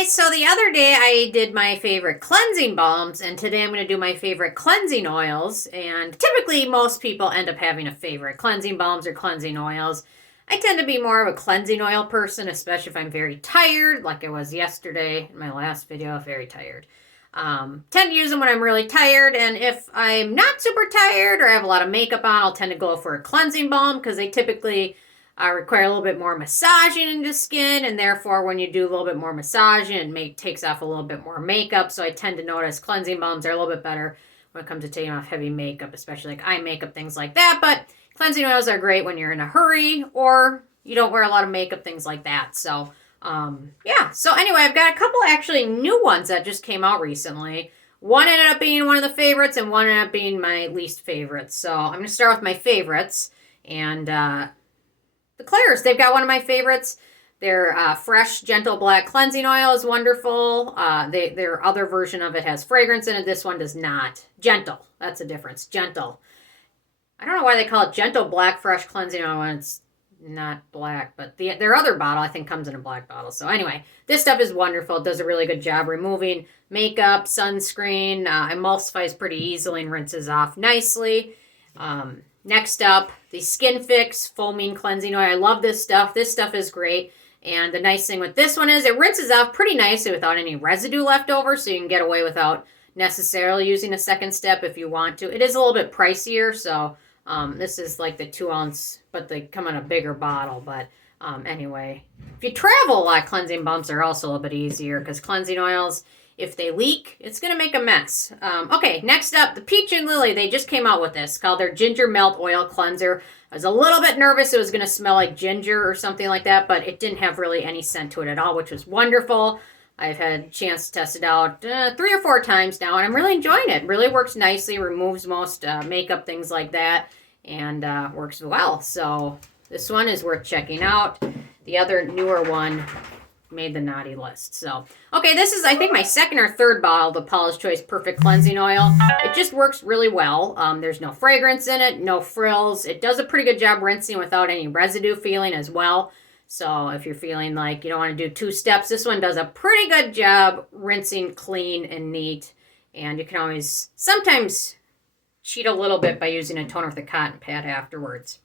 guys, so the other day I did my favorite cleansing balms, and today I'm going to do my favorite cleansing oils. And typically most people end up having a favorite cleansing balms or cleansing oils. I tend to be more of a cleansing oil person, especially if I'm very tired, like I was yesterday in my last video, very tired. Tend to use them when I'm really tired, and if I'm not super tired or I have a lot of makeup on, I'll tend to go for a cleansing balm because they typically require a little bit more massaging into skin, and therefore when you do a little bit more massaging, it takes off a little bit more makeup. So I tend to notice cleansing balms are a little bit better when it comes to taking off heavy makeup, especially like eye makeup, things like that. But cleansing oils are great when you're in a hurry or you don't wear a lot of makeup, things like that. So yeah. So anyway, I've got a couple actually new ones that just came out recently. One ended up being one of the favorites and one ended up being my least favorites. So I'm going to start with my favorites. And the Klairs, they've got one of my favorites. Their fresh, gentle black cleansing oil is wonderful. Their other version of it has fragrance in it. This one does not. Gentle. That's the difference. Gentle. I don't know why they call it gentle black fresh cleansing oil when it's not black, but their other bottle I think comes in a black bottle. So anyway, this stuff is wonderful. It does a really good job removing makeup, sunscreen, emulsifies pretty easily and rinses off nicely. Next up, the SkinFix Foaming Cleansing Oil. I love this stuff. This stuff is great. And the nice thing with this one is it rinses off pretty nicely without any residue left over, so you can get away without necessarily using a second step if you want to. It is a little bit pricier, so this is like the 2-ounce, but they come in a bigger bottle. But anyway, if you travel a lot, cleansing balms are also a little bit easier because cleansing oils, if they leak, it's going to make a mess. Okay, next up, the Peach and Lily. They just came out with this called their Ginger Melt Oil Cleanser. I was a little bit nervous it was going to smell like ginger or something like that, but it didn't have really any scent to it at all, which was wonderful. I've had a chance to test it out 3 or 4 times now, and I'm really enjoying it. It really works nicely, removes most makeup, things like that, and works well. So this one is worth checking out. The other newer one made the naughty list. So, okay, this is, I think, my second or third bottle of the Paula's Choice Perfect Cleansing Oil. It just works really well. There's no fragrance in it, no frills. It does a pretty good job rinsing without any residue feeling as well. So if you're feeling like you don't want to do 2 steps, this one does a pretty good job rinsing clean and neat. And you can always sometimes cheat a little bit by using a toner with a cotton pad afterwards.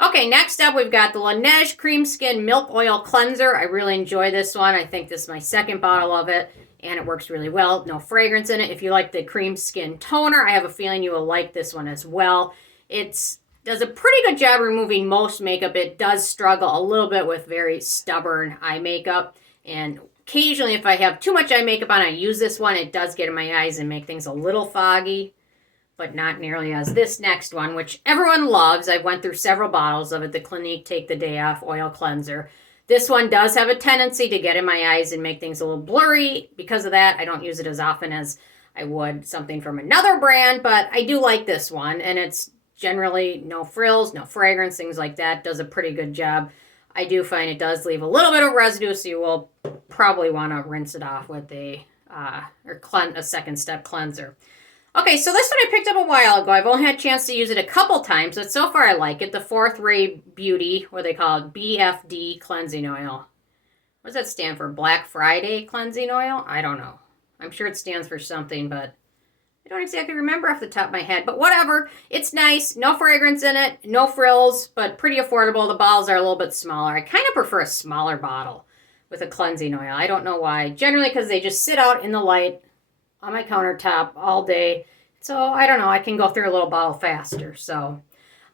Okay, next up we've got the Laneige Cream Skin Milk Oil Cleanser. I really enjoy this one. I think this is my second bottle of it, and it works really well. No fragrance in it. If you like the cream skin toner, I have a feeling you will like this one as well. It does a pretty good job removing most makeup. It does struggle a little bit with very stubborn eye makeup, and occasionally if I have too much eye makeup on, I use this one. It does get in my eyes and make things a little foggy, but not nearly as this next one, which everyone loves. I went through several bottles of it, the Clinique Take the Day Off Oil Cleanser. This one does have a tendency to get in my eyes and make things a little blurry. Because of that, I don't use it as often as I would something from another brand, but I do like this one, and it's generally no frills, no fragrance, things like that. Does a pretty good job. I do find it does leave a little bit of residue, so you will probably want to rinse it off with a second step cleanser. Okay, so this one I picked up a while ago. I've only had a chance to use it a couple times, but so far I like it. The Fourth Ray Beauty, what they call it, BFD Cleansing Oil. What does that stand for? Black Friday Cleansing Oil? I don't know. I'm sure it stands for something, but I don't exactly remember off the top of my head. But whatever. It's nice. No fragrance in it. No frills, but pretty affordable. The bottles are a little bit smaller. I kind of prefer a smaller bottle with a cleansing oil. I don't know why. Generally because they just sit out in the light on my countertop all day. So, I don't know, I can go through a little bottle faster. So,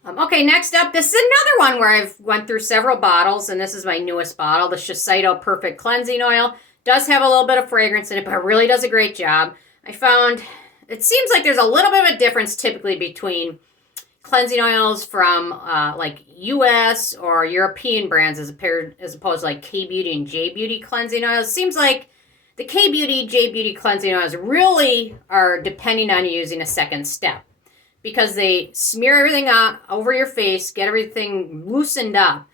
okay, next up, this is another one where I've went through several bottles, and this is my newest bottle, the Shiseido Perfect Cleansing Oil. Does have a little bit of fragrance in it, but it really does a great job. I found, it seems like there's a little bit of a difference typically between cleansing oils from like US or European brands as opposed to like K-Beauty and J-Beauty cleansing oils. It seems like the K-Beauty, J-Beauty cleansing oils really are depending on you using a second step because they smear everything over your face, get everything loosened up,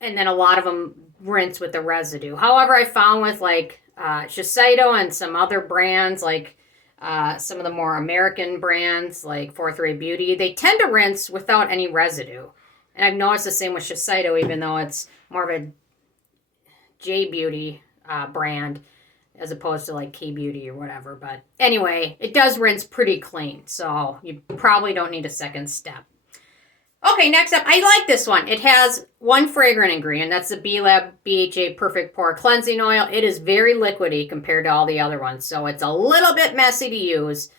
and then a lot of them rinse with the residue. However, I found with like Shiseido and some other brands, like some of the more American brands like Fourth Ray Beauty, they tend to rinse without any residue. And I've noticed the same with Shiseido, even though it's more of a J-Beauty brand. as opposed to like K-Beauty or whatever. But anyway, it does rinse pretty clean, so you probably don't need a second step. Okay, next up, I like this one. It has one fragrant ingredient. That's the B-Lab BHA Perfect Pore Cleansing Oil. It is very liquidy compared to all the other ones, so it's a little bit messy to use.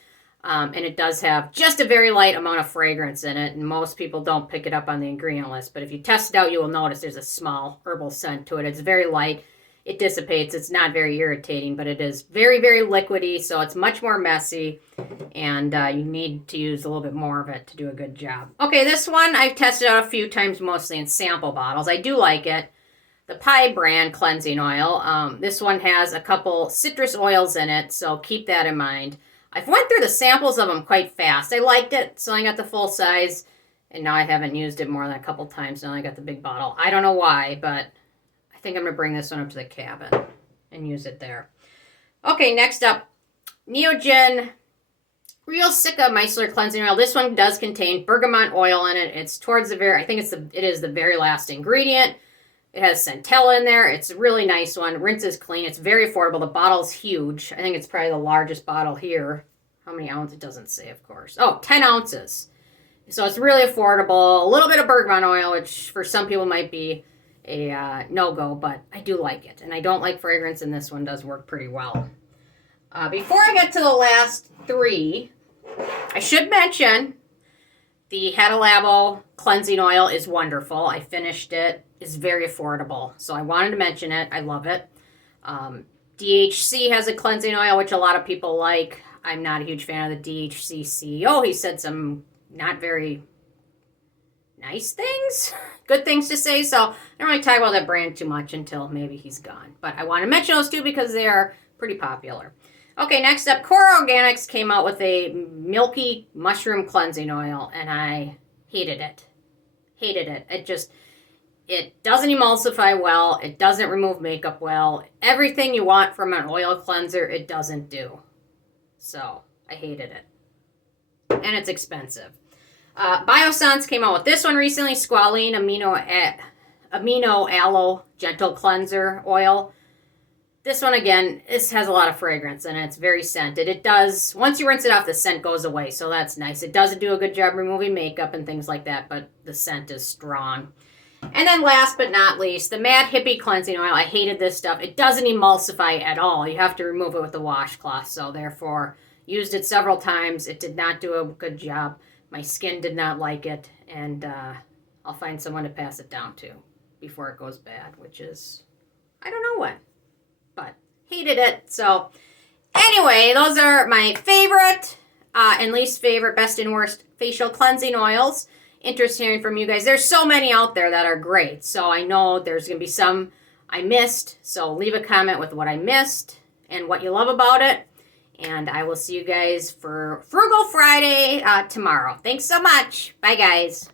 And it does have just a very light amount of fragrance in it, and most people don't pick it up on the ingredient list. But if you test it out, you will notice there's a small herbal scent to it. It's very light. It dissipates. It's not very irritating, but it is very, very liquidy, so it's much more messy, and you need to use a little bit more of it to do a good job. Okay, this one I've tested out a few times, mostly in sample bottles. I do like it. The Pi brand cleansing oil. This one has a couple citrus oils in it, so keep that in mind. I've went through the samples of them quite fast. I liked it, so I got the full size, and now I haven't used it more than a couple times. Now I got the big bottle. I don't know why, but I think I'm going to bring this one up to the cabin and use it there. Okay, next up, Neogen Real Cica Micellar Cleansing Oil. This one does contain bergamot oil in it. It's towards the very, I think it is the very last ingredient. It has centella in there. It's a really nice one. Rinses clean. It's very affordable. The bottle's huge. I think it's probably the largest bottle here. How many ounces? It doesn't say, of course. Oh, 10 ounces. So it's really affordable. A little bit of bergamot oil, which for some people might be a no-go, but I do like it. And I don't like fragrance, and this one does work pretty well. Before I get to the last three, I should mention the Heterolabel Cleansing Oil is wonderful. I finished it. It's very affordable. So I wanted to mention it. I love it. DHC has a cleansing oil, which a lot of people like. I'm not a huge fan of the DHC CEO. He said some not very nice things, good things to say. So I don't really talk about that brand too much until maybe he's gone. But I want to mention those two because they are pretty popular. Okay, next up, Kora Organics came out with a Milky Mushroom Cleansing Oil, and I hated it. Hated it. It doesn't emulsify well. It doesn't remove makeup well. Everything you want from an oil cleanser, it doesn't do. So I hated it. And it's expensive. Biossance came out with this one recently, Squalane Amino Aloe Gentle Cleanser Oil. This one, again, this has a lot of fragrance and it's very scented. It does, once you rinse it off, the scent goes away, so that's nice. It doesn't do a good job removing makeup and things like that, but the scent is strong. And then last but not least, the Mad Hippie Cleansing Oil. I hated this stuff. It doesn't emulsify at all. You have to remove it with the washcloth, so therefore, used it several times. It did not do a good job. My skin did not like it, and I'll find someone to pass it down to before it goes bad, which is, I don't know when. But hated it. So anyway, those are my favorite and least favorite, best and worst facial cleansing oils. Interested hearing from you guys. There's so many out there that are great. So I know there's going to be some I missed. So leave a comment with what I missed and what you love about it. And I will see you guys for Frugal Friday tomorrow. Thanks so much. Bye, guys.